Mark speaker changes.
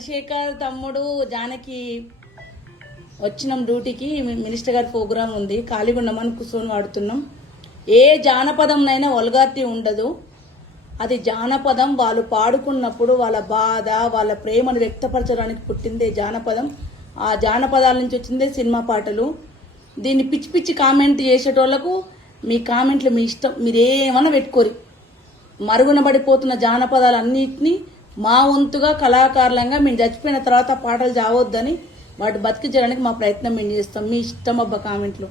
Speaker 1: తమ్ముడు జానకి వచ్చినాం డ్యూటీకి. మినిస్టర్ గారి ప్రోగ్రాం ఉంది. ఖాళీగా ఉన్నామని కూర్చొని వాడుతున్నాం. ఏ జానపదంనైనా ఒలగార్తి ఉండదు. అది జానపదం వాళ్ళు పాడుకున్నప్పుడు వాళ్ళ బాధ వాళ్ళ ప్రేమను వ్యక్తపరచడానికి పుట్టిందే జానపదం. ఆ జానపదాల నుంచి వచ్చిందే సినిమా పాటలు. దీన్ని పిచ్చి పిచ్చి కామెంట్ చేసేటోళ్ళకు మీ కామెంట్లు మీ ఇష్టం. మీరేమన్నా పెట్టుకోరి. మరుగున పడిపోతున్న జానపదాలన్నింటినీ మా వంతుగా కళాకారులంగా మేము చచ్చిపోయిన తర్వాత పాటలు చావద్దని వాటి బతికించడానికి మా ప్రయత్నం మేము చేస్తాం. మీ ఇష్టం అబ్బా కామెంట్లు.